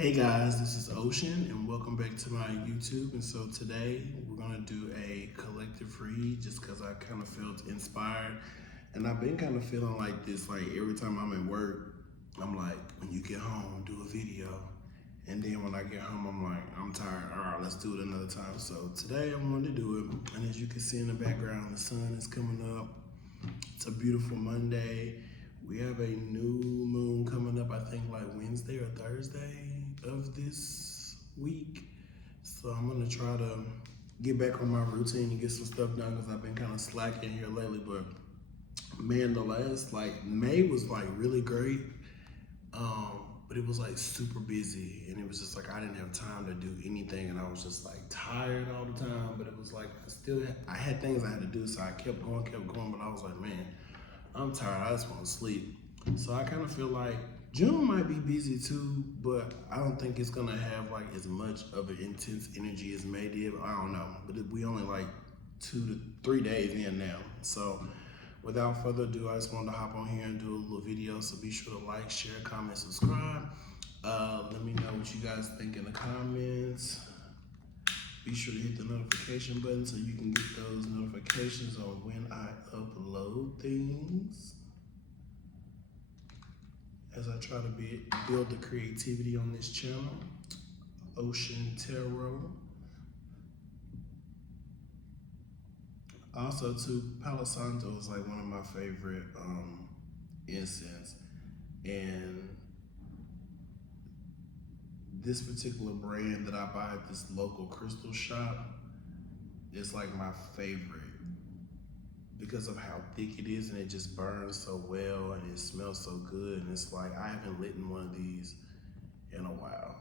Hey guys, this is Ocean and welcome back to my YouTube. And so today we're gonna do a collective read just because I kind of felt inspired. And I've been kind of feeling like this, like every time I'm at work, I'm like, when you get home, do a video. And then when I get home, I'm like, I'm tired. All right, let's do it another time. So today I wanted to do it. And as you can see in the background, the sun is coming up. It's a beautiful Monday. We have a new moon coming up, I think like Wednesday or Thursday of this week. So I'm gonna try to get back on my routine and get some stuff done because I've been kind of slacking here lately. But man, the last like May was like really great. But it was like super busy and it was just like I didn't have time to do anything and I was just like tired all the time. But it was like I had things I had to do, so I kept going, but I was like, man, I'm tired, I just want to sleep. So I kind of feel like June might be busy too, but I don't think it's gonna have like as much of an intense energy as May did. I don't know, but we only like 2 to 3 days in now. So without further ado, I just wanted to hop on here and do a little video. So be sure to like, share, comment, subscribe. Let me know what you guys think in the comments. Be sure to hit the notification button so you can get those notifications on when I upload things. As I try to build the creativity on this channel, Ocean Tarot. Also, too, Palo Santo is like one of my favorite incense, and this particular brand that I buy at this local crystal shop is like my favorite because of how thick it is and it just burns so well and it smells so good. And it's like I haven't lit in one of these in a while,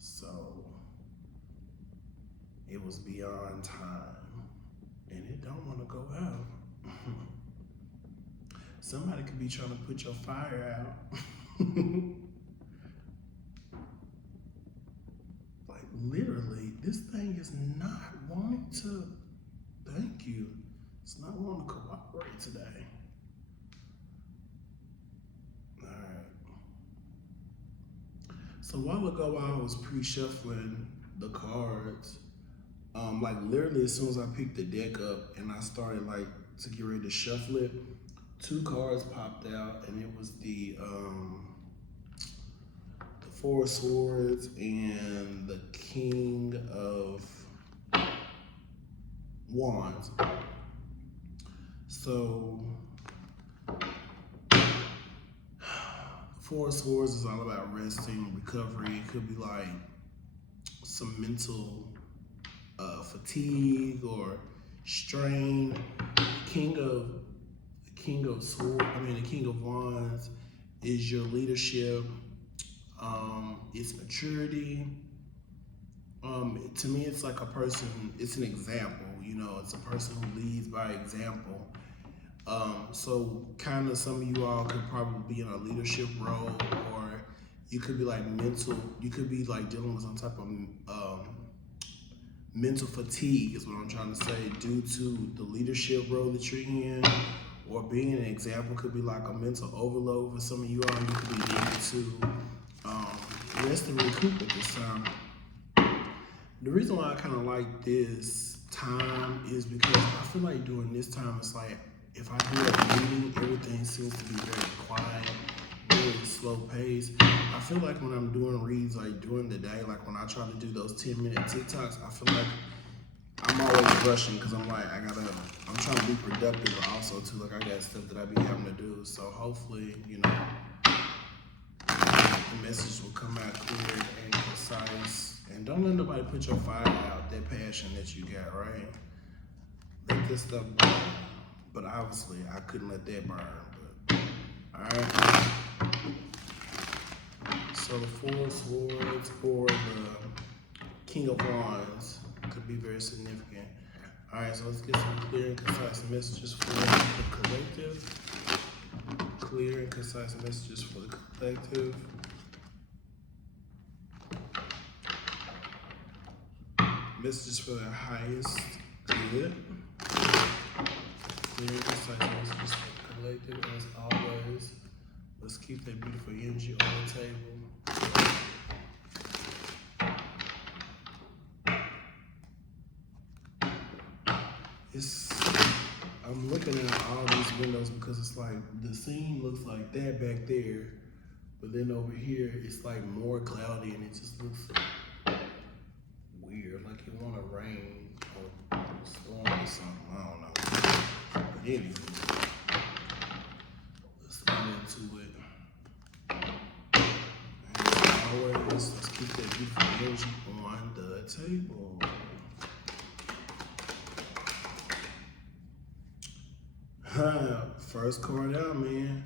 so it was beyond time and it don't want to go out. Somebody could be trying to put your fire out. Like literally, this thing is not wanting to, thank you. It's not wanting to cooperate today. All right. So a while ago, I was pre-shuffling the cards. Like literally as soon as I picked the deck up and I started like to get ready to shuffle it, 2 cards popped out and it was the Four of Swords and the King of Wands. So Four of Swords is all about resting, recovery. It could be like some mental fatigue or strain. The King of Wands is your leadership. It's maturity. To me, it's like a person. It's an example. You know, it's a person who leads by example. So kind of some of you all could probably be in a leadership role, or you could be like you could be like dealing with some type of mental fatigue is what I'm trying to say, due to the leadership role that you're in, or being an example could be like a mental overload for some of you all. You could be needing to rest and recoup at this time. The reason why I kind of like this time is because I feel like during this time, it's like if I do a reading, everything seems to be very quiet, very slow pace. I feel like when I'm doing reads like during the day, like when I try to do those 10-minute TikToks, I feel like I'm always rushing because I'm like, I'm trying to be productive, but also too, like I got stuff that I be having to do. So hopefully, you know, the message will come out clear and concise. And don't let nobody put your fire out, that passion that you got, right? Let this stuff burn. But obviously, I couldn't let that burn. But, all right. So the Four of Swords or the King of Wands could be very significant. All right, so let's get some clear and concise messages for the collective. Clear and concise messages for the collective. Messages for the highest good. Clear and concise messages for the collective. As always, let's keep that beautiful energy on the table. it's I'm looking at all these windows because it's like the scene looks like that back there, but then over here it's like more cloudy and it just looks weird, like it want to rain or storm or something. I don't know. But anyway, let's get into it. And as always, let's keep that beautiful energy on the table. First card out, man.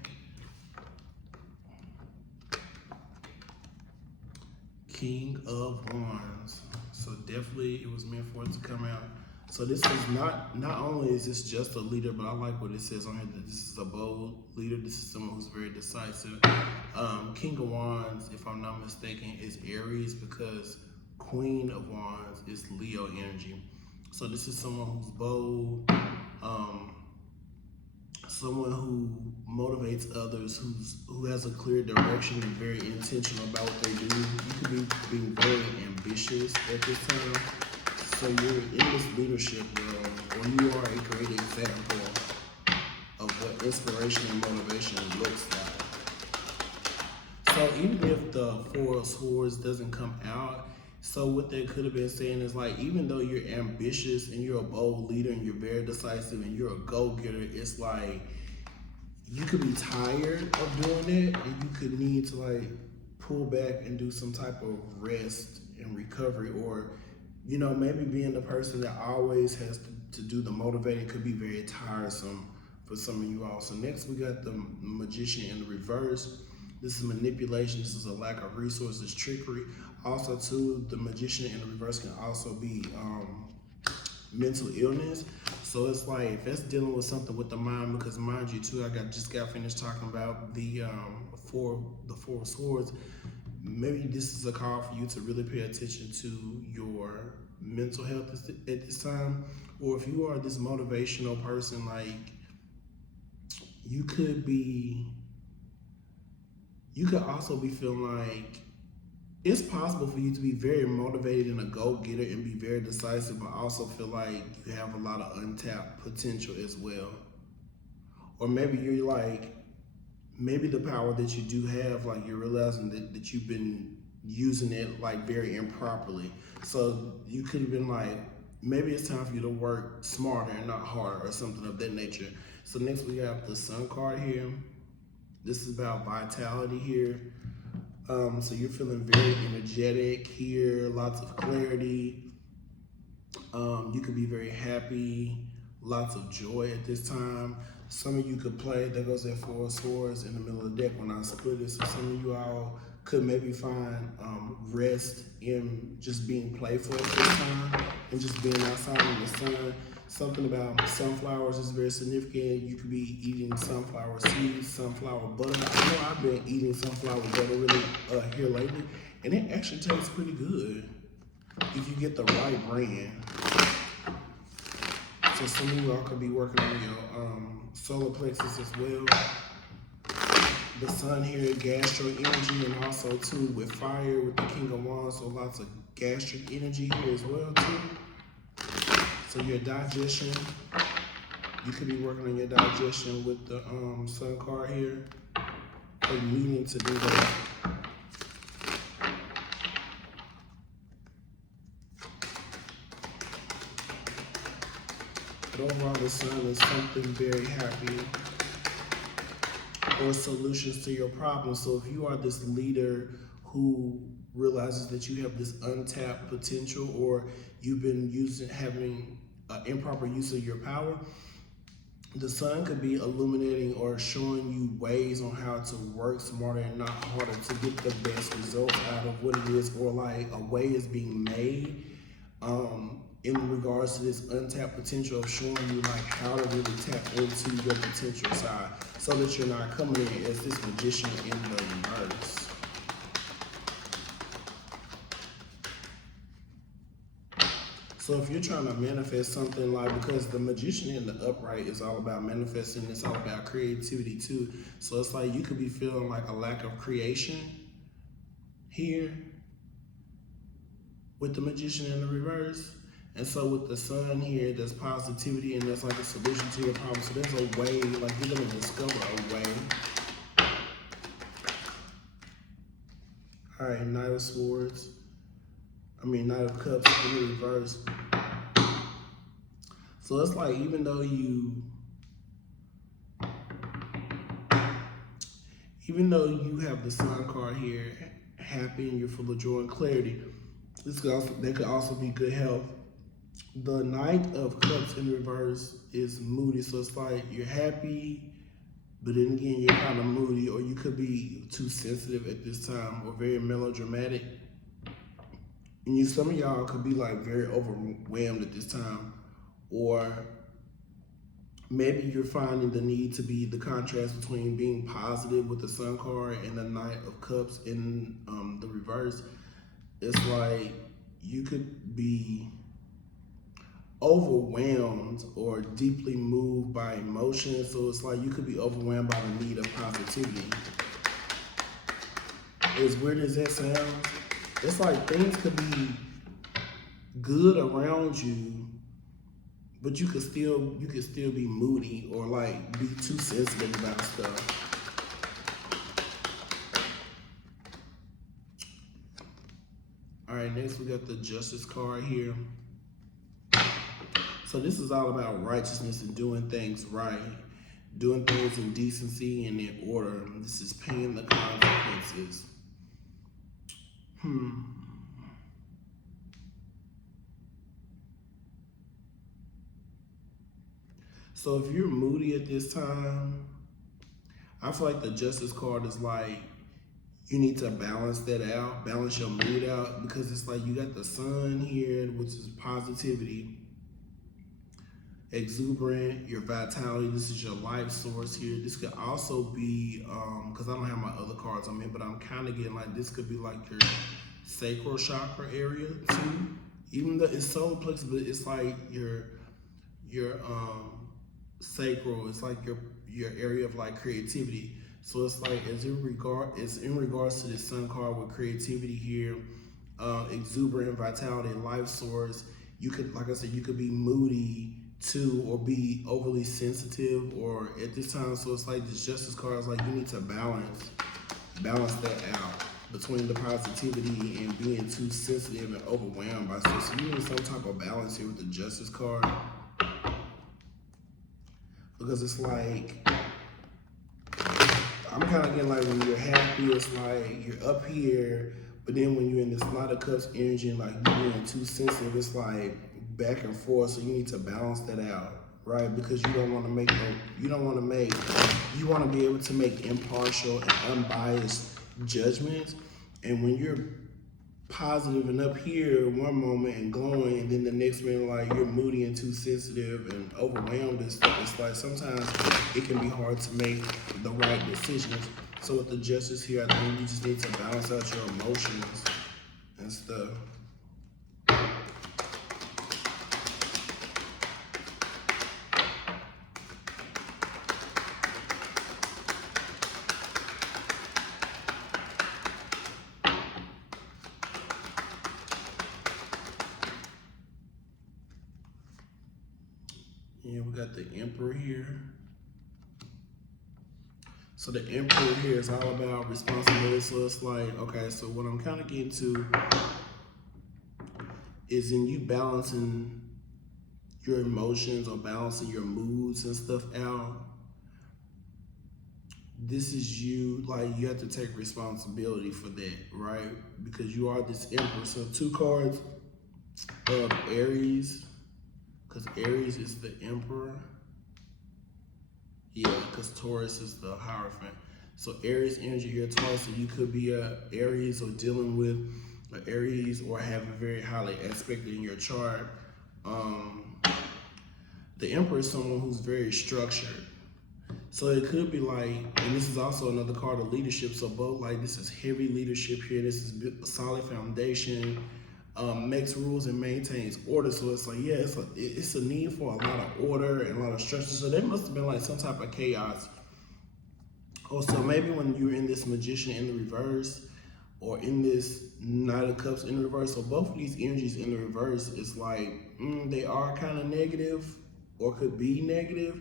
King of Wands. So definitely it was meant for it to come out. So this is not only is this just a leader, but I like what it says on here that this is a bold leader. This is someone who's very decisive. King of Wands, if I'm not mistaken, is Aries because Queen of Wands is Leo energy. So this is someone who's bold, someone who motivates others, who has a clear direction and very intentional about what they do. You could be being very ambitious at this time. So you're in this leadership role, or you are a great example of what inspiration and motivation looks like. So even if the Four of Swords doesn't come out, so what they could have been saying is like, even though you're ambitious and you're a bold leader and you're very decisive and you're a go-getter, it's like you could be tired of doing it and you could need to like pull back and do some type of rest and recovery, or you know, maybe being the person that always has to do the motivating could be very tiresome for some of you all. So next we got the Magician in the reverse. This is manipulation. This is a lack of resources, trickery. Also, too, the Magician in the reverse can also be mental illness. So it's like if that's dealing with something with the mind, because mind you, too, I just got finished talking about the Four of Swords. Maybe this is a call for you to really pay attention to your mental health at this time. Or if you are this motivational person, like you could also be feeling like it's possible for you to be very motivated and a go-getter and be very decisive, but also feel like you have a lot of untapped potential as well. Or maybe you're like, maybe the power that you do have, like you're realizing that you've been using it like very improperly. So you could have been like, maybe it's time for you to work smarter and not harder or something of that nature. So next we have the Sun card here. This is about vitality here. So you're feeling very energetic here, lots of clarity. You could be very happy, lots of joy at this time. Some of you could play, there goes that Four of Swords in the middle of the deck when I split it. So some of you all could maybe find rest in just being playful at this time and just being outside in the sun. Something about sunflowers is very significant. You could be eating sunflower seeds, sunflower butter. I know I've been eating sunflower butter really here lately, and it actually tastes pretty good if you get the right brand. So some of you all could be working on your solar plexus as well. The sun here, gastric energy, and also too with fire with the King of Wands, so lots of gastric energy here as well too. So your digestion, you could be working on your digestion with the Sun card here, or needing to do that. But overall, the Sun is something very happy, or solutions to your problems. So if you are this leader who realizes that you have this untapped potential, or you've been having improper use of your power, the Sun could be illuminating or showing you ways on how to work smarter and not harder to get the best results out of what it is, or like a way is being made in regards to this untapped potential of showing you like how to really tap into your potential side, so that you're not coming in as this Magician in the reverse. So if you're trying to manifest something, like, because the Magician in the upright is all about manifesting, it's all about creativity too. So it's like you could be feeling like a lack of creation here with the Magician in the reverse. And so with the sun here, there's positivity and there's like a solution to your problem. So there's a way, like you're gonna discover a way. All right, Knight of Swords. Knight of Cups in the reverse. So it's like even though you have the Sun card here, happy and you're full of joy and clarity, that could also be good health. The Knight of Cups in reverse is moody, so it's like you're happy, but then again you're kind of moody, or you could be too sensitive at this time, or very melodramatic. And some of y'all could be like very overwhelmed at this time, or maybe you're finding the need to be the contrast between being positive with the Sun card and the Knight of Cups in the reverse. It's like you could be overwhelmed or deeply moved by emotions. So it's like you could be overwhelmed by the need of positivity. As weird as that sounds, it's like things could be good around you, but you could still be moody or like be too sensitive about stuff. All right, next we got the Justice card here. So this is all about righteousness and doing things right, doing things in decency and in order. This is paying the consequences. So if you're moody at this time, I feel like the Justice card is like, you need to balance that out, balance your mood out, because it's like you got the Sun here, which is positivity, exuberant, your vitality. This is your life source here. This could also be, because I don't have my other cards on me, but I'm kind of getting like, this could be like your sacral chakra area too. Even though it's solar plexus, but it's like your sacral, it's like your area of like creativity. So it's like it's in regards to this Sun card with creativity here, exuberant vitality, life source. You could, like I said, you could be moody too, or be overly sensitive, or at this time. So it's like this Justice card is like you need to balance that out between the positivity and being too sensitive and overwhelmed by stuff. So you need some type of balance here with the Justice card, because it's like, I'm kind of getting like when you're happy, it's like you're up here, but then when you're in this Knight of Cups energy and like you're being too sensitive, it's like back and forth. So you need to balance that out, right? Because you want to be able to make impartial and unbiased judgments. And when you're positive and up here one moment and glowing, and then the next minute like you're moody and too sensitive and overwhelmed and stuff, it's like sometimes it can be hard to make the right decisions. So with the Justice here, I think you just need to balance out your emotions and stuff. And we got the Emperor here. So the Emperor here is all about responsibility. So it's like, okay, so what I'm kind of getting to is in you balancing your emotions or balancing your moods and stuff out. This is you, like you have to take responsibility for that, right? Because you are this Emperor. So 2 cards of Aries, because Aries is the Emperor. Yeah, because Taurus is the Hierophant. So Aries energy here twice. So you could be a Aries or dealing with an Aries or have a very highly aspected in your chart. The Emperor is someone who's very structured. So it could be like, and this is also another card of leadership. So both, like this is heavy leadership here. This is a solid foundation. Makes rules and maintains order. So it's like, yeah, it's a need for a lot of order and a lot of structure. So there must have been like some type of chaos. Also, maybe when you're in this Magician in the reverse, or in this Knight of Cups in the reverse. So both of these energies in the reverse is like, they are kind of negative or could be negative,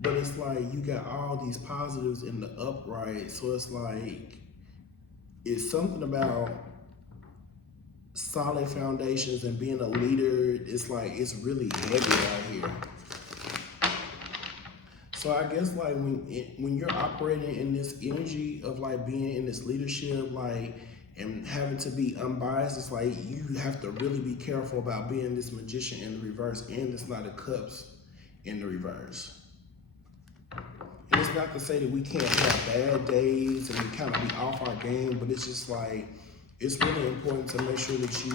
but it's like you got all these positives in the upright. So it's like, it's something about solid foundations and being a leader. It's like, it's really heavy right here. So I guess like when you're operating in this energy of like being in this leadership, like, and having to be unbiased, it's like you have to really be careful about being this Magician in the reverse and this Knight of Cups in the reverse. And it's not to say that we can't have bad days and kind of be off our game, but it's just like, it's really important to make sure that you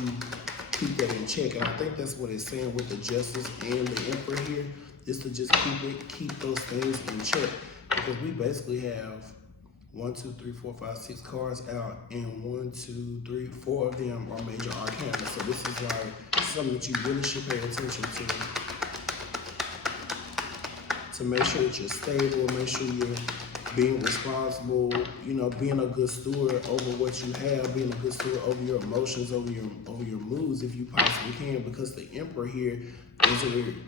keep that in check. And I think that's what it's saying with the Justice and the Emperor here, is to just keep those things in check. Because we basically have 1, 2, 3, 4, 5, 6 cards out, and 1, 2, 3, 4 of them are major arcana. So this is like something that you really should pay attention to make sure that you're stable, make sure you're being responsible, you know, being a good steward over what you have, being a good steward over your emotions, over your moods, if you possibly can. Because the Emperor here,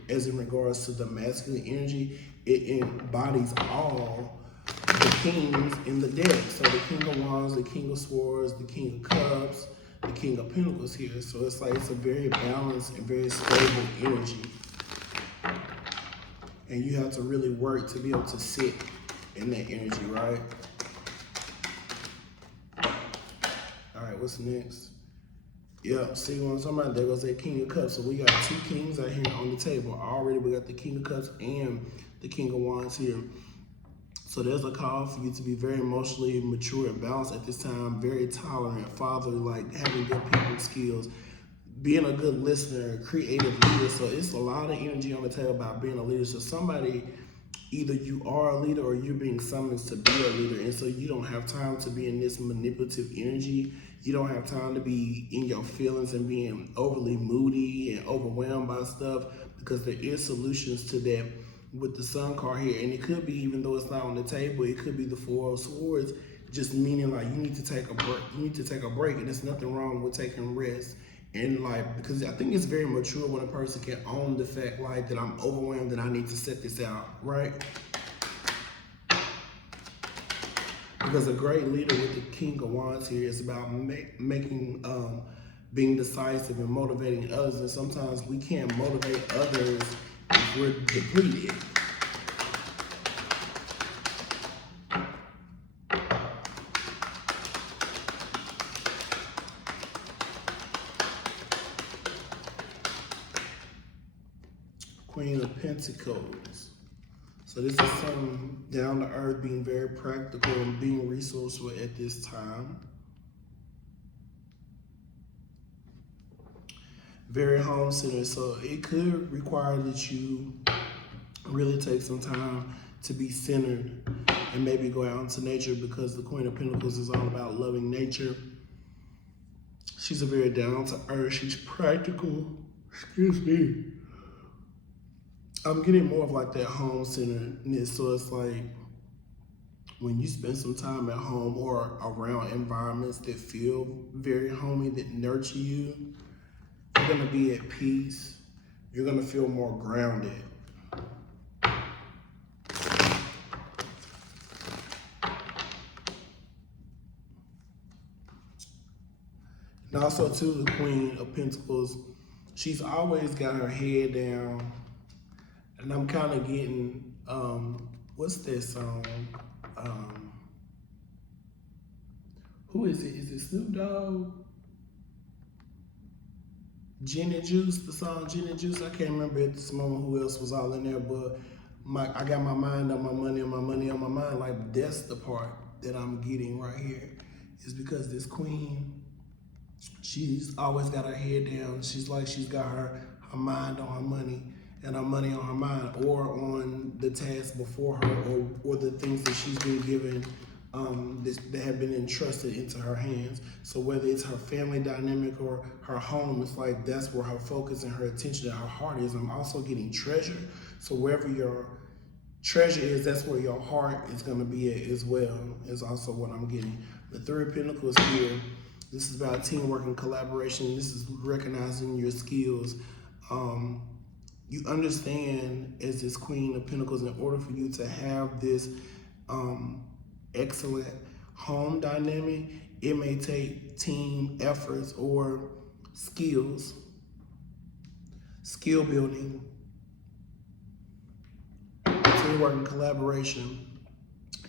as in regards to the masculine energy, it embodies all the kings in the deck. So the King of Wands, the King of Swords, the King of Cups, the King of Pentacles here. So it's like, it's a very balanced and very stable energy. And you have to really work to be able to sit in that energy, right? All right, what's next? Yep, see what I'm talking about? There goes that King of Cups. So we got 2 kings out here on the table. Already we got the King of Cups and the King of Wands here. So there's a call for you to be very emotionally mature and balanced at this time, very tolerant, fatherly, like having good people skills, being a good listener, creative leader. So it's a lot of energy on the table about being a leader. So somebody, either you are a leader or you're being summoned to be a leader. And so you don't have time to be in this manipulative energy. You don't have time to be in your feelings and being overly moody and overwhelmed by stuff, because there is solutions to that with the Sun card here. And it could be, even though it's not on the table, it could be the Four of Swords, just meaning like you need to take a break. You need to take a break, and there's nothing wrong with taking rest. And like, because I think it's very mature when a person can own the fact like that I'm overwhelmed and I need to set this out, right? Because a great leader with the King of Wands here is about being decisive and motivating others. And sometimes we can't motivate others if we're depleted. Queen of Pentacles. So this is some down to earth, being very practical and being resourceful at this time. Very home centered. So it could require that you really take some time to be centered and maybe go out into nature, because the Queen of Pentacles is all about loving nature. She's a very down to earth. She's practical. Excuse me. I'm getting more of like that home-centeredness. So it's like when you spend some time at home or around environments that feel very homey, that nurture you, you're gonna be at peace. You're gonna feel more grounded. And also too, the Queen of Pentacles, she's always got her head down. And I'm kind of getting, what's that song? Who is it? Is it Snoop Dogg? Gin and Juice, the song Gin and Juice. I can't remember at this moment who else was all in there, but I got my mind on my money and my money on my mind. Like, that's the part that I'm getting right here. Is because this queen, she's always got her head down. She's like, she's got her mind on her money, and her money on her mind, or on the task before her, or the things that she's been given, that have been entrusted into her hands. So whether it's her family dynamic or her home, it's like that's where her focus and her attention and her heart is. I'm also getting treasure. So wherever your treasure is, that's where your heart is going to be at as well, is also what I'm getting. The Three of Pentacles here This is about teamwork and collaboration. This is recognizing your skills. Um, you understand, as this Queen of Pentacles, in order for you to have this excellent home dynamic, it may take team efforts or skills, skill building, teamwork and collaboration.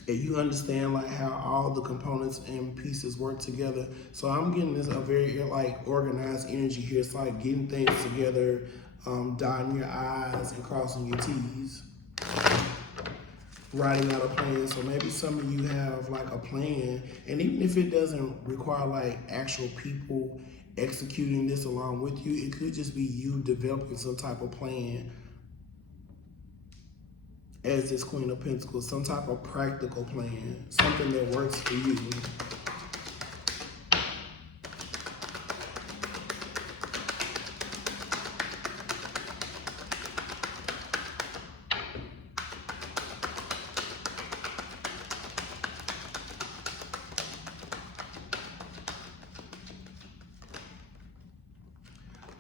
And you understand like how all the components and pieces work together. So I'm getting this a very like organized energy here. It's like getting things together, dotting your I's and crossing your T's, writing out a plan. So maybe some of you have like a plan, and even if it doesn't require like actual people executing this along with you, it could just be you developing some type of plan as this Queen of Pentacles, some type of practical plan, something that works for you.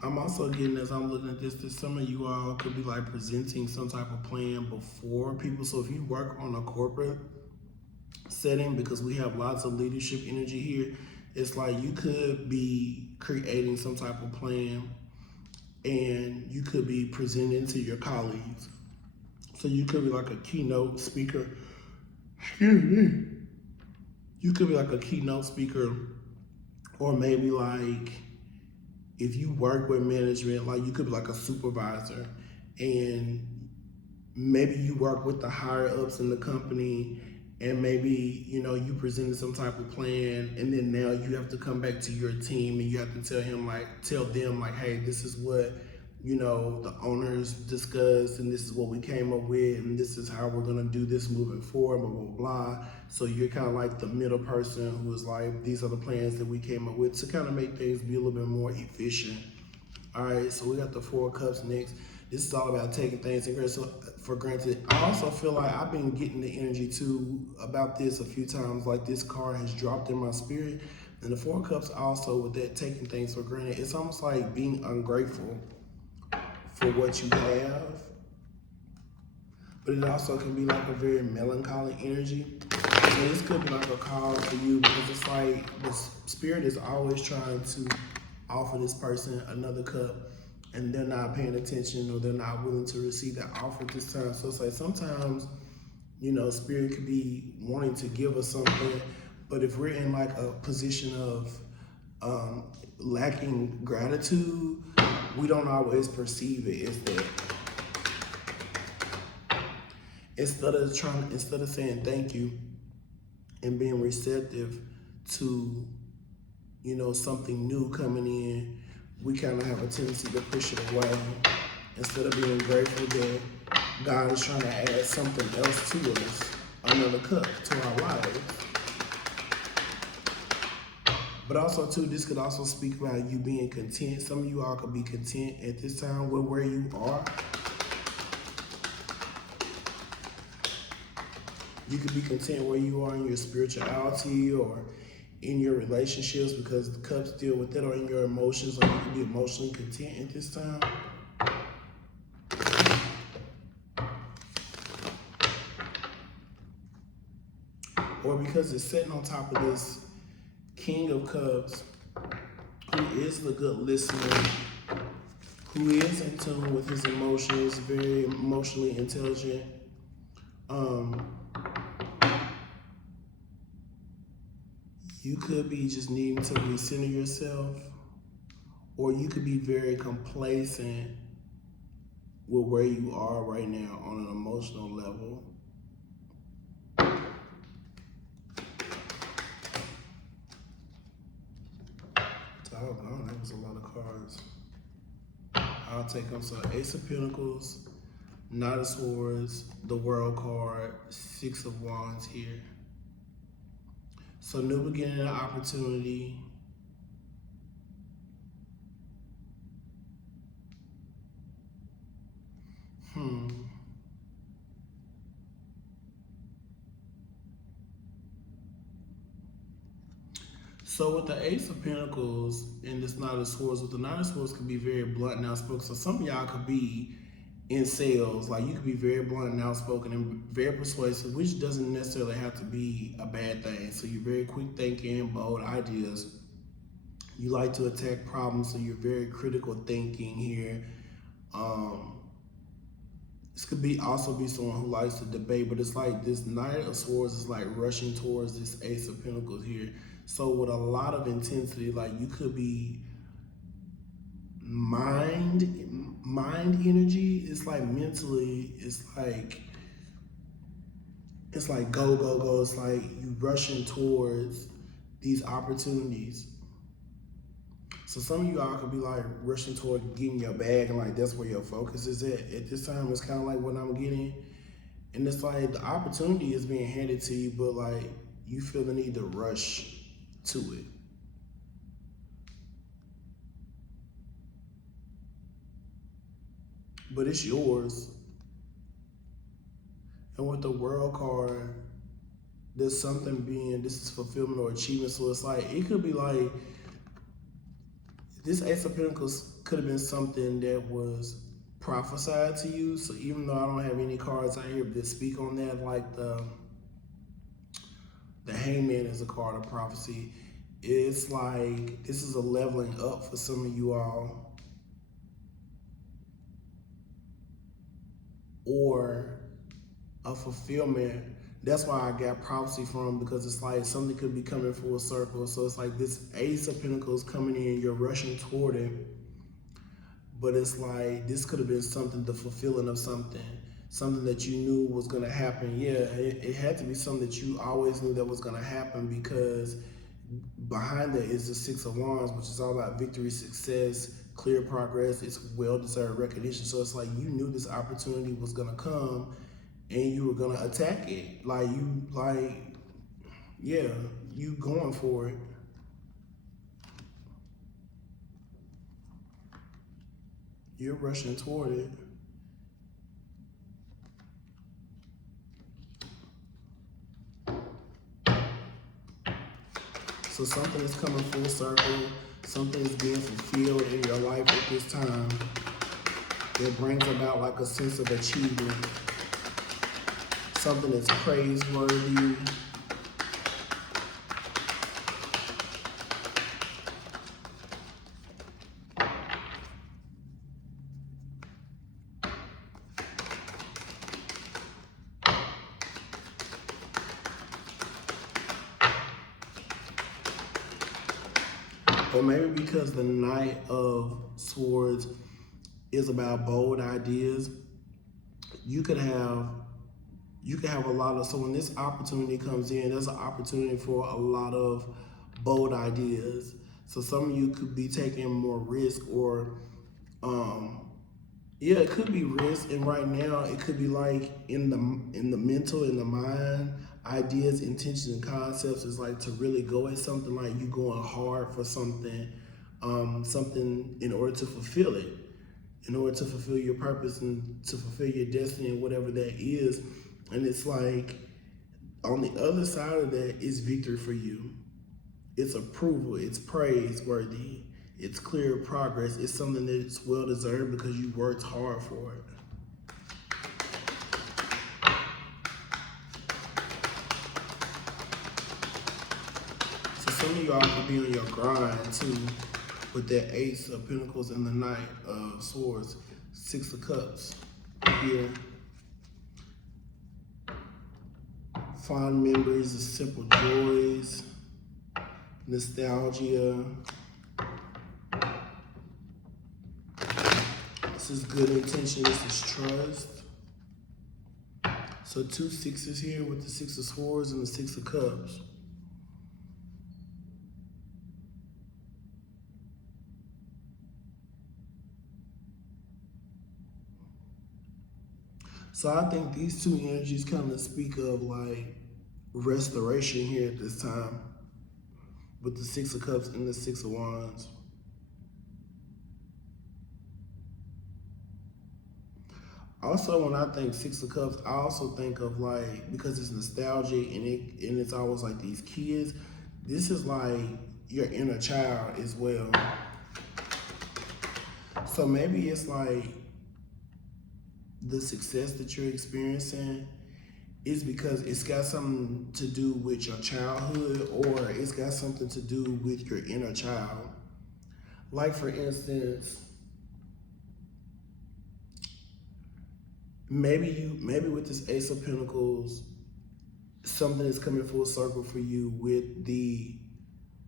I'm also getting, as I'm looking at this, that some of you all could be like presenting some type of plan before people. So if you work on a corporate setting, because we have lots of leadership energy here, it's like you could be creating some type of plan and you could be presenting to your colleagues. So you could be like a keynote speaker. Excuse me. You could be like a keynote speaker, or maybe like if you work with management, like you could be like a supervisor, and maybe you work with the higher ups in the company, and maybe, you know, you presented some type of plan, and then now you have to come back to your team and you have to tell them like, hey, this is what, you know, the owners discussed, and this is what we came up with, and this is how we're gonna do this moving forward, blah, blah, blah. So you're kind of like the middle person who is like, these are the plans that we came up with to kind of make things be a little bit more efficient. All right, so we got the Four of Cups next. This is all about taking things for granted. I also feel like I've been getting the energy too about this a few times, like this card has dropped in my spirit. And the Four of Cups also, with that taking things for granted, it's almost like being ungrateful for what you have, but it also can be like a very melancholy energy. And this could be like a call for you, because it's like the spirit is always trying to offer this person another cup, and they're not paying attention, or they're not willing to receive that offer at this time. So it's like sometimes, you know, spirit could be wanting to give us something, but if we're in like a position of lacking gratitude, we don't always perceive it as that. Instead of saying thank you and being receptive to, you know, something new coming in, we kind of have a tendency to push it away instead of being grateful that God is trying to add something else to us, another cup to our lives. But also too, this could also speak about you being content. Some of you all could be content at this time with where you are. You could be content where you are in your spirituality or in your relationships, because the cups deal with that, or in your emotions, or you can be emotionally content at this time. Or because it's sitting on top of this King of Cups, who is the good listener, who is in tune with his emotions, very emotionally intelligent. You could be just needing to recenter yourself, or you could be very complacent with where you are right now on an emotional level. Doggone, that was a lot of cards. I'll take them. So Ace of Pentacles, Knight of Swords, the World card, Six of Wands here. So new beginning and opportunity. So with the Ace of Pentacles and this Knight of Swords, with the Knight of Swords could be very blunt and outspoken. So some of y'all could be in sales, like you could be very blunt and outspoken and very persuasive, which doesn't necessarily have to be a bad thing. So you're very quick thinking, bold ideas. You like to attack problems, so you're very critical thinking here. This could be also be someone who likes to debate, but it's like this Knight of Swords is like rushing towards this Ace of Pentacles here. So with a lot of intensity, like you could be mind energy. It's like mentally, it's like go, go, go. It's like you rushing towards these opportunities. So some of you all could be like rushing toward getting your bag, and like that's where your focus is at. At this time, it's kind of like what I'm getting. And it's like the opportunity is being handed to you, but like you feel the need to rush to it. But it's yours. And with the World card, there's something being, this is fulfillment or achievement. So it's like, it could be like, this Ace of Pentacles could have been something that was prophesied to you. So even though I don't have any cards out here that speak on that, like the Hangman is a card of prophecy. It's like, this is a leveling up for some of you all. Or a fulfillment. That's why I got prophecy from, because it's like something could be coming full circle. So it's like this Ace of Pentacles coming in, you're rushing toward it. But it's like, this could have been something, the fulfilling of something that you knew was going to happen. Yeah, it had to be something that you always knew that was going to happen, because behind that is the Six of Wands, which is all about victory, success, clear progress. It's well-deserved recognition. So it's like you knew this opportunity was going to come and you were going to attack it. Like yeah, you going for it. You're rushing toward it. So something is coming full circle. Something is being fulfilled in your life at this time that brings about like a sense of achievement. Something that's praiseworthy. Or maybe because the Knight of Swords is about bold ideas, you could have a lot of, so when this opportunity comes in, there's an opportunity for a lot of bold ideas. So some of you could be taking more risk, or yeah, it could be risk. And right now it could be like in the mental, in the mind, ideas, intentions, and concepts is like to really go at something, like you going hard for something, something in order to fulfill it, in order to fulfill your purpose and to fulfill your destiny and whatever that is. And it's like on the other side of that is victory for you. It's approval, it's praiseworthy, it's clear progress, it's something that's well deserved because you worked hard for it. So some of y'all could be on your grind too, with that Ace of Pentacles and the Knight of Swords, Six of Cups here. Fond memories of simple joys, nostalgia. This is good intention, this is trust. So 2 sixes here with the Six of Swords and the Six of Cups. So I think these two energies kind of speak of like restoration here at this time, with the Six of Cups and the Six of Wands. Also, when I think Six of Cups, I also think of like, because it's nostalgic and it's always like these kids, this is like your inner child as well. So maybe it's like the success that you're experiencing is because it's got something to do with your childhood, or it's got something to do with your inner child. Like for instance, maybe with this Ace of Pentacles, something is coming full circle for you with the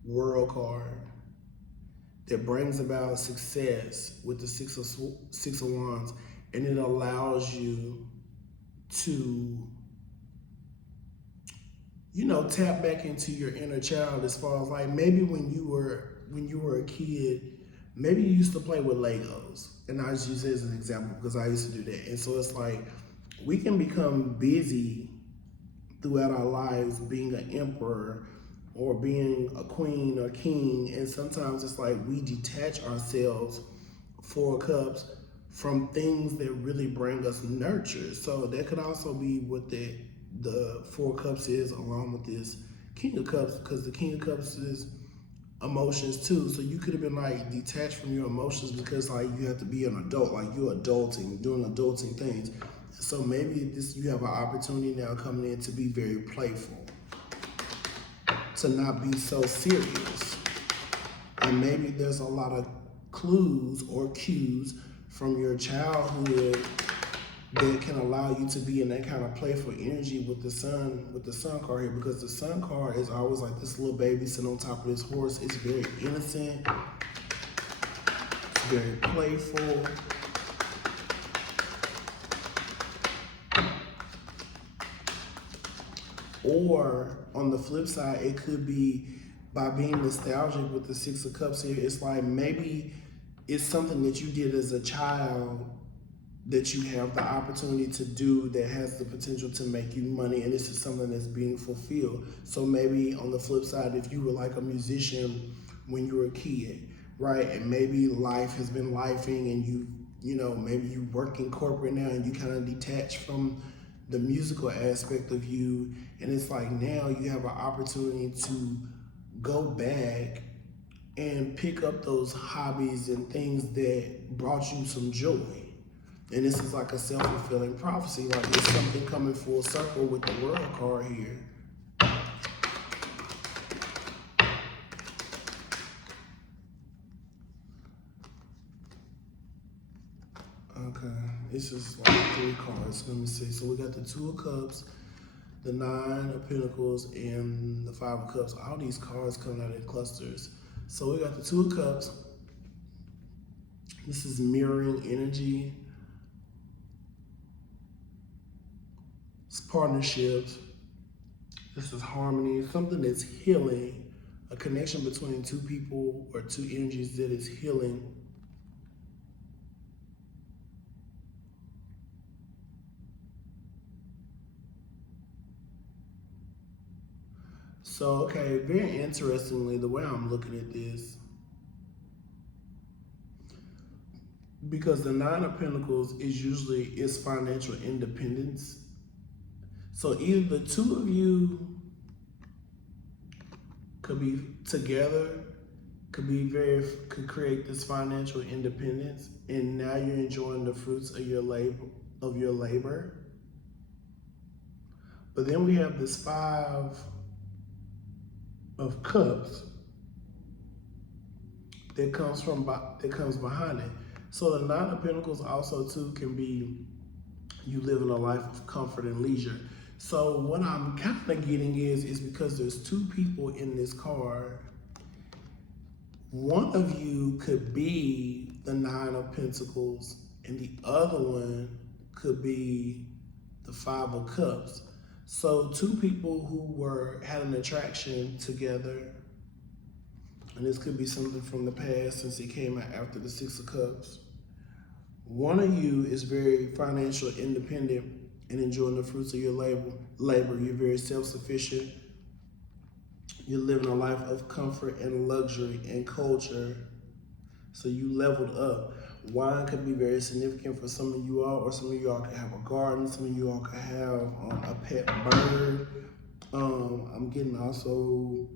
World card that brings about success with the Six of Wands, and it allows you to, you know, tap back into your inner child, as far as like maybe when you were a kid, maybe you used to play with Legos, and I just use it as an example because I used to do that. And so it's like we can become busy throughout our lives being an emperor or being a queen or king, and sometimes it's like we detach ourselves, Four of Cups, from things that really bring us nurture. So that could also be what the Four of Cups is, along with this King of Cups, because the King of Cups is emotions too. So you could have been like detached from your emotions because like you have to be an adult, like you're adulting, doing adulting things. So maybe you have an opportunity now coming in to be very playful, to not be so serious. And maybe there's a lot of clues or cues from your childhood that can allow you to be in that kind of playful energy with the sun card here, because the Sun card is always like this little baby sitting on top of this horse. It's very innocent, it's very playful. Or on the flip side, it could be by being nostalgic with the Six of Cups here. It's like maybe it's something that you did as a child that you have the opportunity to do that has the potential to make you money, and this is something that's being fulfilled. So maybe on the flip side, if you were like a musician when you were a kid, right, and maybe life has been lifing, and you know, maybe you work in corporate now and you kind of detach from the musical aspect of you, and it's like now you have an opportunity to go back and pick up those hobbies and things that brought you some joy. And this is like a self-fulfilling prophecy. Like it's something coming full circle with the World card here. Okay, it's just like 3 cards. Let me see. So we got the Two of Cups, the Nine of Pentacles, and the Five of Cups. All these cards coming out in clusters. So we got the Two of Cups. This is mirroring energy. It's partnerships. This is harmony, something that's healing, a connection between two people or two energies that is healing. So, okay, very interestingly, the way I'm looking at this, because the Nine of Pentacles is financial independence. So either the two of you could be together, could create this financial independence, and now you're enjoying the fruits of your labor. But then we have this Five of Cups that comes behind it. So the Nine of Pentacles also too can be you living a life of comfort and leisure. So what I'm kind of getting is because there's two people in this card, one of you could be the Nine of Pentacles and the other one could be the Five of Cups. So two people who had an attraction together, and this could be something from the past since it came out after the Six of Cups. One of you is very financially independent and enjoying the fruits of your labor. You're very self-sufficient. You're living a life of comfort and luxury and culture. So you leveled up. Wine could be very significant for some of you all, or some of you all could have a garden. Some of you all could have a pet bird. I'm getting also,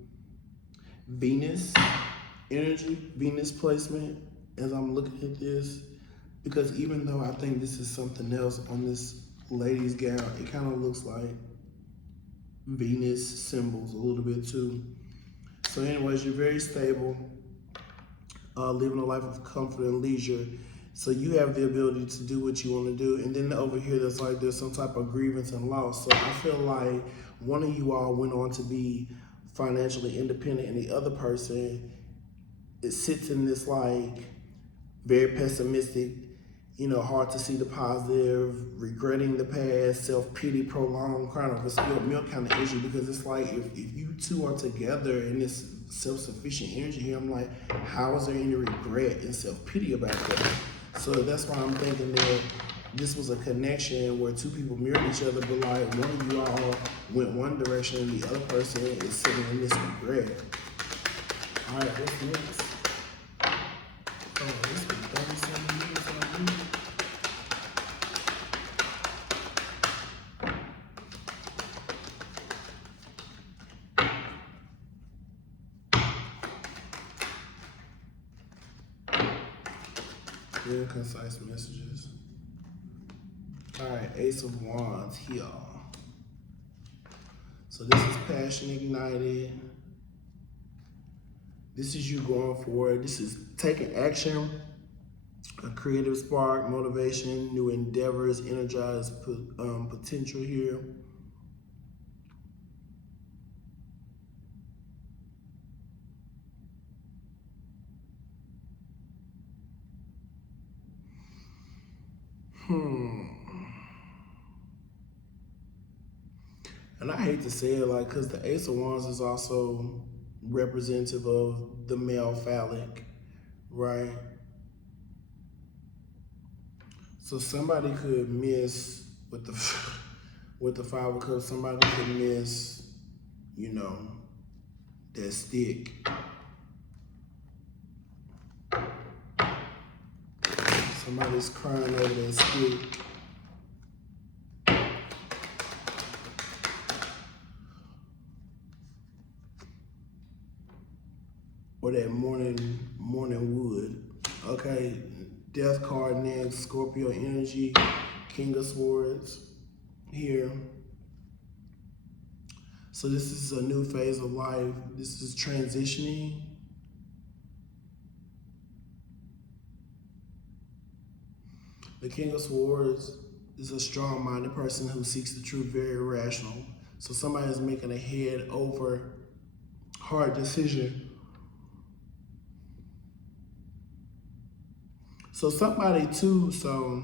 Venus energy, Venus placement as I'm looking at this. Because even though I think this is something else on this lady's gown, it kind of looks like Venus symbols a little bit too. So anyways, you're very stable, living a life of comfort and leisure. So you have the ability to do what you want to do. And then over here, there's some type of grievance and loss. So I feel like one of you all went on to be financially independent and the other person, it sits in this like very pessimistic, hard to see the positive, regretting the past, self-pity, prolonged kind of a spilled milk kind of issue. Because it's like if you two are together in this self-sufficient energy here, I'm like, how is there any regret and self-pity about that? So that's why I'm thinking that this was a connection where two people mirrored each other, but like one of you all went one direction and the other person is sitting in this regret. All right, what's next? Oh, this been 37 years already. Clear, concise messages. All right, Ace of Wands here. So this is passion ignited. This is you going forward. This is taking action, a creative spark, motivation, new endeavors, energized potential here. And I hate to say it, like, because the Ace of Wands is also representative of the male phallic, right? So somebody could miss with the with the Five of Cups. Somebody could miss, that stick. Somebody's crying over that stick. Or that morning wood. Okay, Death card next, Scorpio energy, King of Swords here. So this is a new phase of life. This is transitioning. The King of Swords is a strong-minded person who seeks the truth, very rational. So somebody is making a head over hard decision. So somebody too, so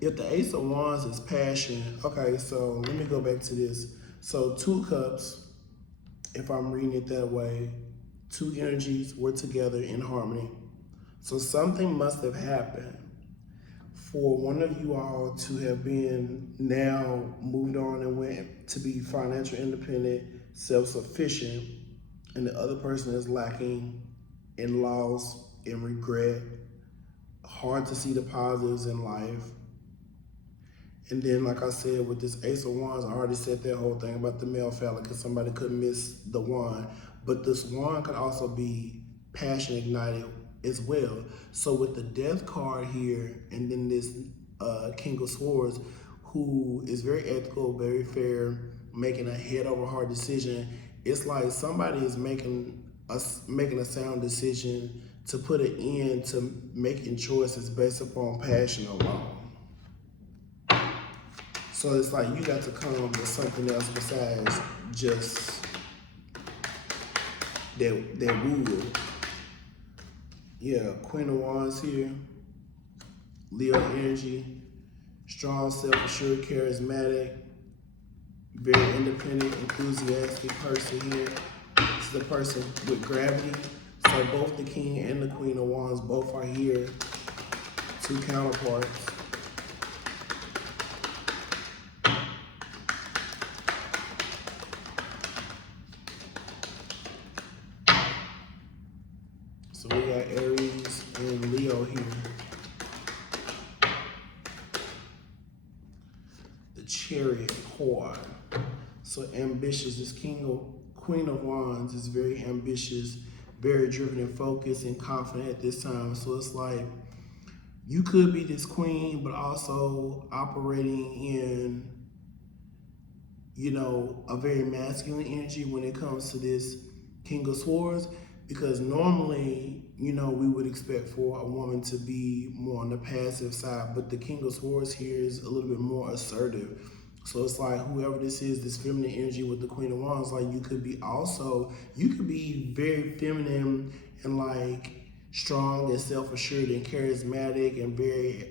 if the Ace of Wands is passion, okay, so let me go back to this. So 2 cups, if I'm reading it that way, 2 energies were together in harmony. So something must have happened for one of you all to have been now moved on and went to be financial independent, self-sufficient, and the other person is lacking in loss and regret, hard to see the positives in life. And then, like I said, with this Ace of Wands, I already said that whole thing about the male phallic, because somebody could miss the wand. But this wand could also be passion ignited as well. So with the Death card here, and then this King of Swords, who is very ethical, very fair, making a head over heart decision, it's like somebody is making a sound decision to put an end to making choices based upon passion alone. So it's like you got to come with something else besides just that wood. Yeah, Queen of Wands here. Leo energy. Strong, self-assured, charismatic, very independent, enthusiastic person here. This is the person with gravity. So both the King and the Queen of Wands both are here. 2 counterparts. So we got Aries and Leo here. The Chariot card. So ambitious, this Queen of Wands is very ambitious, very driven and focused and confident at this time. So it's like you could be this queen, but also operating in, you know, a very masculine energy when it comes to this King of Swords, because normally, you know, we would expect for a woman to be more on the passive side, but the King of Swords here is a little bit more assertive. So it's like whoever this is, this feminine energy with the Queen of Wands, like you could be very feminine and like strong and self-assured and charismatic and very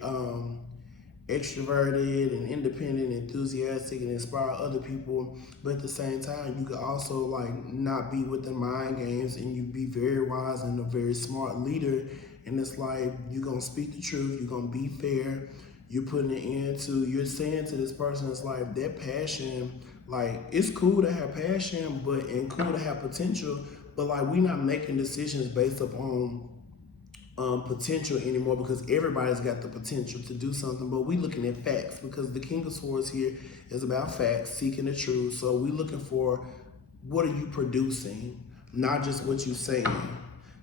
extroverted and independent, enthusiastic, and inspire other people. But at the same time, you could also like not be with the mind games, and you be very wise and a very smart leader. And it's like you're gonna speak the truth, you're gonna be fair, you're putting it into, you're saying to this person, it's like that passion, like it's cool to have passion, but and cool to have potential, but like we're not making decisions based upon potential anymore, because everybody's got the potential to do something, but we looking at facts, because the King of Swords here is about facts, seeking the truth. So we looking for what are you producing, not just what you saying,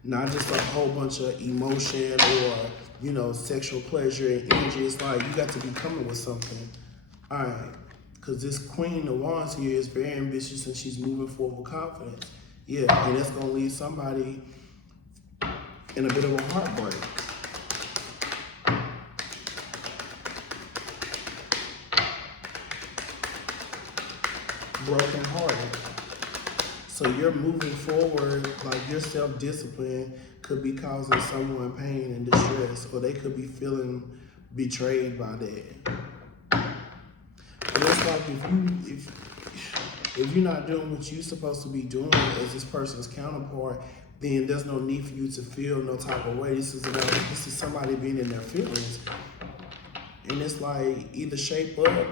not just a whole bunch of emotion or, you know, sexual pleasure and energy. It's like you got to be coming with something. All right, because this Queen of Wands here is very ambitious and she's moving forward with confidence. Yeah, and that's gonna leave somebody in a bit of a heartbreak. Broken hearted. So you're moving forward, like your self-discipline could be causing someone pain and distress, or they could be feeling betrayed by that. But it's like if you're not doing what you're supposed to be doing as this person's counterpart, then there's no need for you to feel no type of way. This is somebody being in their feelings. And it's like either shape up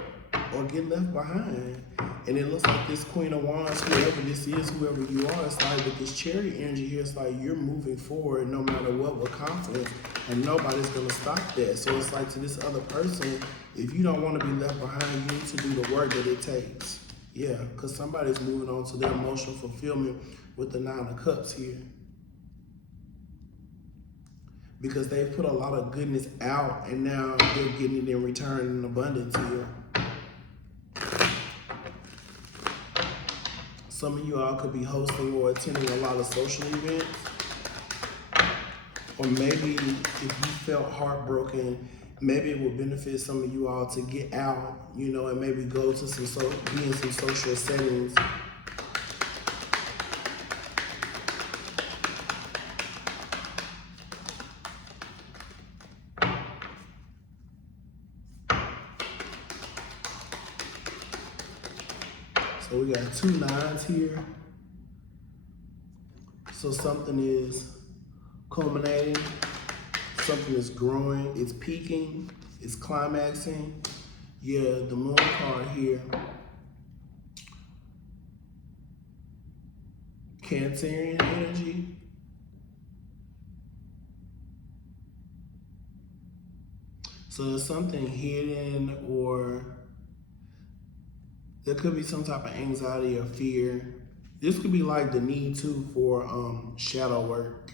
or get left behind. And it looks like this Queen of Wands, whoever this is, whoever you are, it's like with this Chariot energy here, it's like you're moving forward no matter what with confidence, and nobody's gonna stop that. So it's like to this other person, if you don't want to be left behind, you need to do the work that it takes. Yeah, because somebody's moving on to their emotional fulfillment with the Nine of Cups here. Because they've put a lot of goodness out and now they're getting it in return in abundance here. Some of you all could be hosting or attending a lot of social events. Or maybe if you felt heartbroken, maybe it would benefit some of you all to get out, you know, and maybe go to be in some social settings. So we got 2 9s here. So something is culminating, something is growing, it's peaking, it's climaxing. Yeah, the Moon card here. Cancerian energy. So there's something hidden, or there could be some type of anxiety or fear. This could be like the need too for shadow work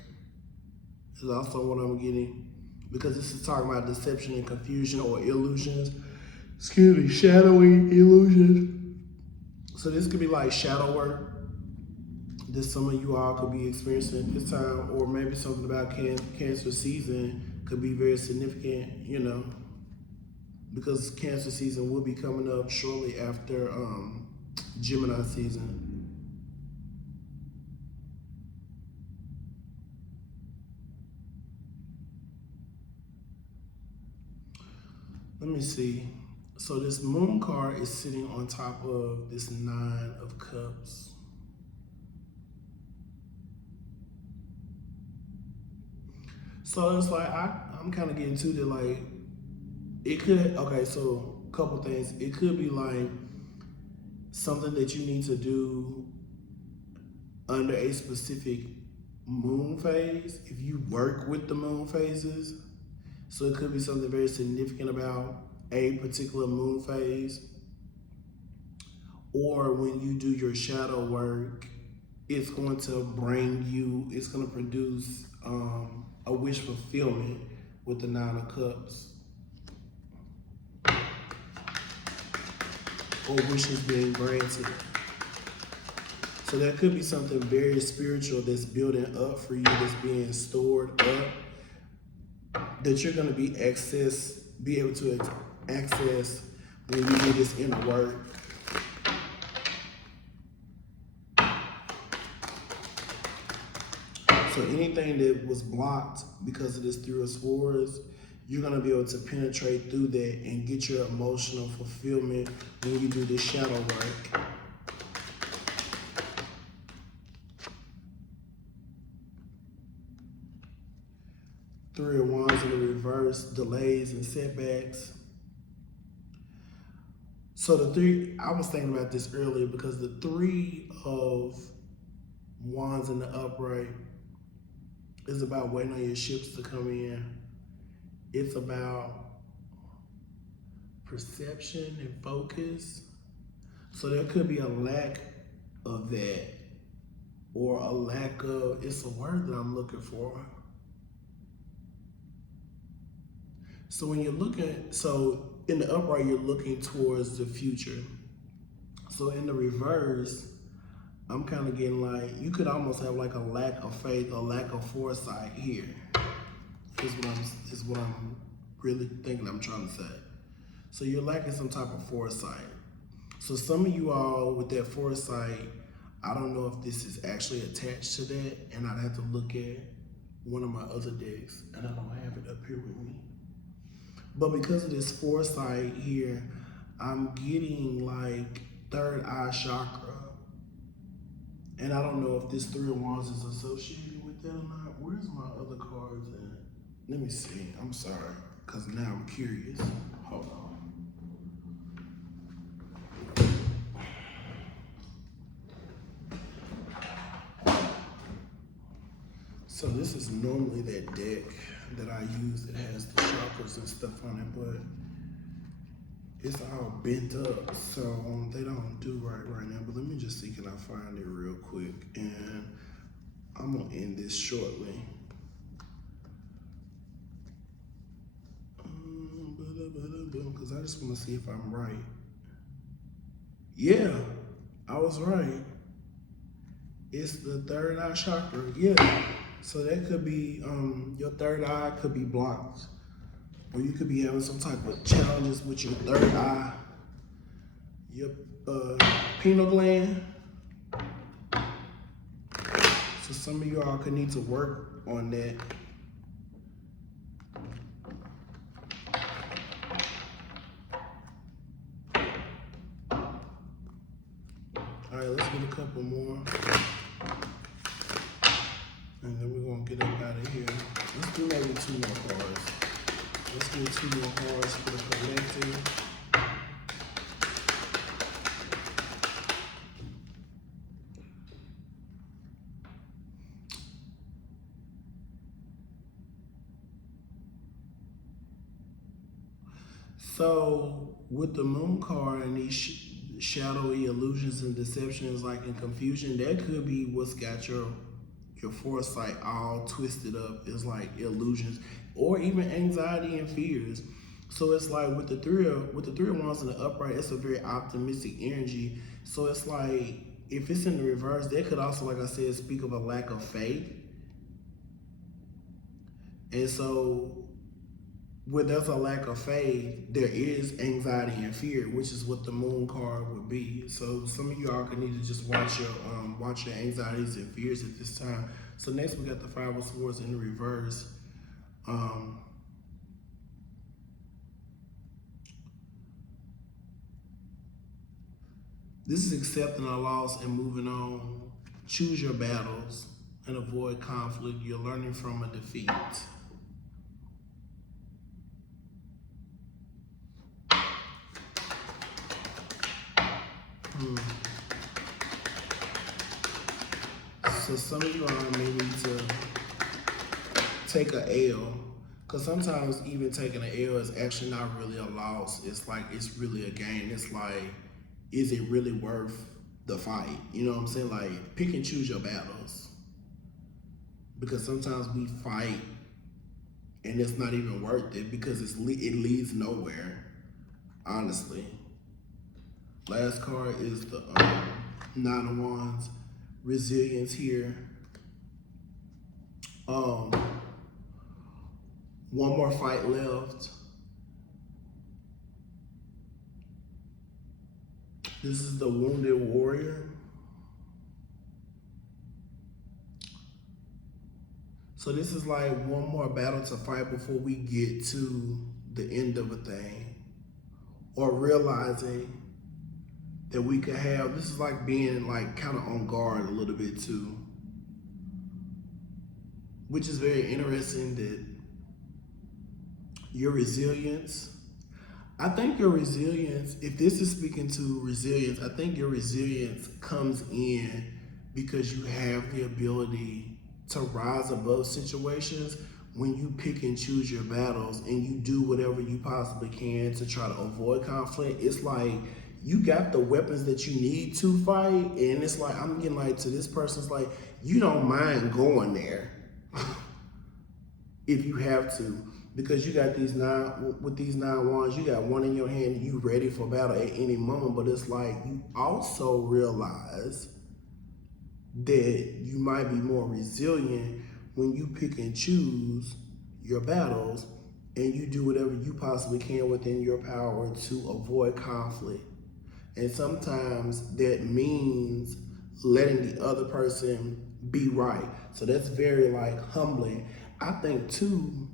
is also what I'm getting, because this is talking about deception and confusion or illusions. Excuse me, shadowy illusions. So this could be like shadow work that some of you all could be experiencing at this time, or maybe something about Cancer season could be very significant, you know, because Cancer season will be coming up shortly after Gemini season. Let me see. So this Moon card is sitting on top of this 9 of Cups. So it's like, I'm kind of getting to the like, it could, okay, so a couple things. It could be like something that you need to do under a specific moon phase, if you work with the moon phases. So it could be something very significant about a particular moon phase, or when you do your shadow work, it's going to bring you, it's going to produce a wish fulfillment with the Nine of Cups. Or wishes being granted. So that could be something very spiritual that's building up for you, that's being stored up, that you're going to be able to access when you do this inner work. So anything that was blocked because of this Three of Swords, you're going to be able to penetrate through that and get your emotional fulfillment when you do this shadow work. Three of Wands in the reverse, delays and setbacks. So the three, I was thinking about this earlier because the Three of Wands in the upright is about waiting on your ships to come in. It's about perception and focus. So there could be a lack of that, or a lack of, it's a word that I'm looking for. So when you're looking, so in the upright, you're looking towards the future. So in the reverse, I'm kind of getting like, you could almost have like a lack of faith, a lack of foresight here. Is what I'm really thinking I'm trying to say. So you're lacking some type of foresight. So some of you all with that foresight, I don't know if this is actually attached to that, and I'd have to look at one of my other decks, and I don't have it up here with me. But because of this foresight here, I'm getting like third eye chakra. And I don't know if this Three of Wands is associated with that or not. Where's my other cards at? Let me see. I'm sorry, because now I'm curious. Hold on. So this is normally that deck that I use that has the chakras and stuff on it, but it's all bent up, so they don't do right now. But let me just see, can I find it real quick? And I'm gonna end this shortly. Because I just want to see if I'm right. Yeah, I was right. It's the third eye chakra. Yeah. So that could be, your third eye could be blocked. Or you could be having some type of challenges with your third eye, your pineal gland. So some of you all could need to work on that. All right, let's get a couple more. And then we're gonna get up out of here. Let's do maybe 2 more cards. Let's do 2 more cards for the collective. So with the Moon card and these shadowy illusions and deceptions, like in confusion, that could be what's got your foresight all twisted up. Is like illusions, or even anxiety and fears. So it's like with the three of Wands in the upright, it's a very optimistic energy. So it's like if it's in the reverse, that could also, like I said, speak of a lack of faith. And so where there's a lack of faith, there is anxiety and fear, which is what the Moon card would be. So some of you all could need to just watch your anxieties and fears at this time. So next we got the Five of Swords in the reverse. This is accepting a loss and moving on. Choose your battles and avoid conflict. You're learning from a defeat. So some of you all may need to take a L, because sometimes even taking an L is actually not really a loss. It's like, it's really a gain. It's like, is it really worth the fight. You know what I'm saying? Like, pick and choose your battles. Because sometimes we fight and it's not even worth it because it leads nowhere, honestly. Last card is the Nine of Wands, resilience here. One more fight left. This is the Wounded Warrior. So this is like one more battle to fight before we get to the end of a thing. Or realizing that we could have, this is like being like kind of on guard a little bit too. Which is very interesting that your resilience, I think your resilience, if this is speaking to resilience, I think your resilience comes in because you have the ability to rise above situations when you pick and choose your battles and you do whatever you possibly can to try to avoid conflict. It's like you got the weapons that you need to fight, and it's like, I'm getting like to this person's like, you don't mind going there if you have to. Because you got these with these 9 wands, you got one in your hand, you ready for battle at any moment, but it's like you also realize that you might be more resilient when you pick and choose your battles and you do whatever you possibly can within your power to avoid conflict. And sometimes that means letting the other person be right. So that's very like humbling. I think too,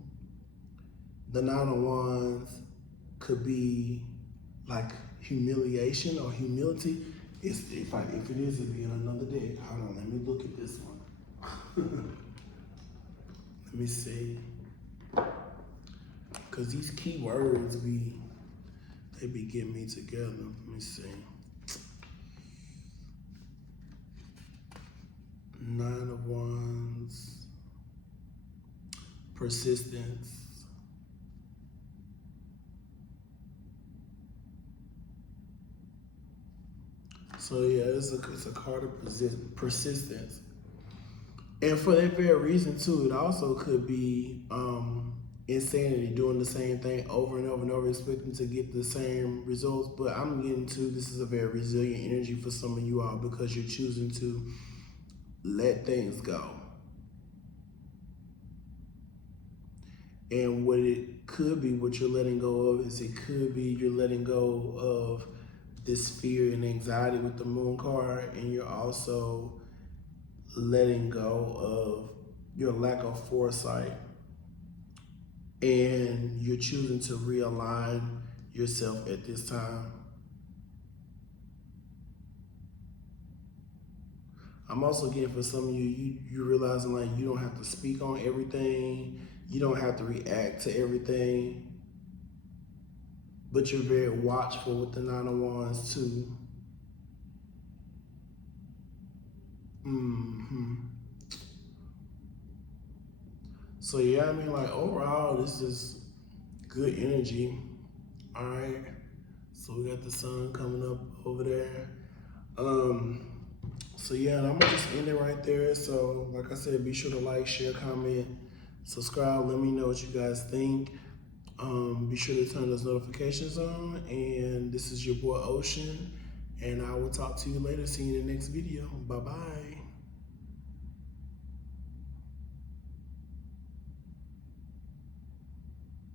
the 9 of Wands could be like humiliation or humility. If it is, it'd be in another deck. Hold on, let me look at this one. Let me see. Cause these keywords they be getting me together. Let me see. 9 of Wands, persistence. So yeah, it's a card of persistence. And for that very reason too, it also could be insanity, doing the same thing over and over and over, expecting to get the same results. But I'm getting to, this is a very resilient energy for some of you all because you're choosing to let things go. And what it could be, what you're letting go of, is it could be you're letting go of this fear and anxiety with the Moon card, and you're also letting go of your lack of foresight, and you're choosing to realign yourself at this time. I'm also getting for some of you realizing like you don't have to speak on everything, you don't have to react to everything, but you're very watchful with the 9 of Wands too. So yeah, I mean, like overall, this is good energy. All right. So we got the sun coming up over there. So yeah, and I'm gonna just end it right there. So like I said, be sure to like, share, comment, subscribe. Let me know what you guys think. Be sure to turn those notifications on. And this is your boy Ocean, and I will talk to you later. See you in the next video. Bye bye.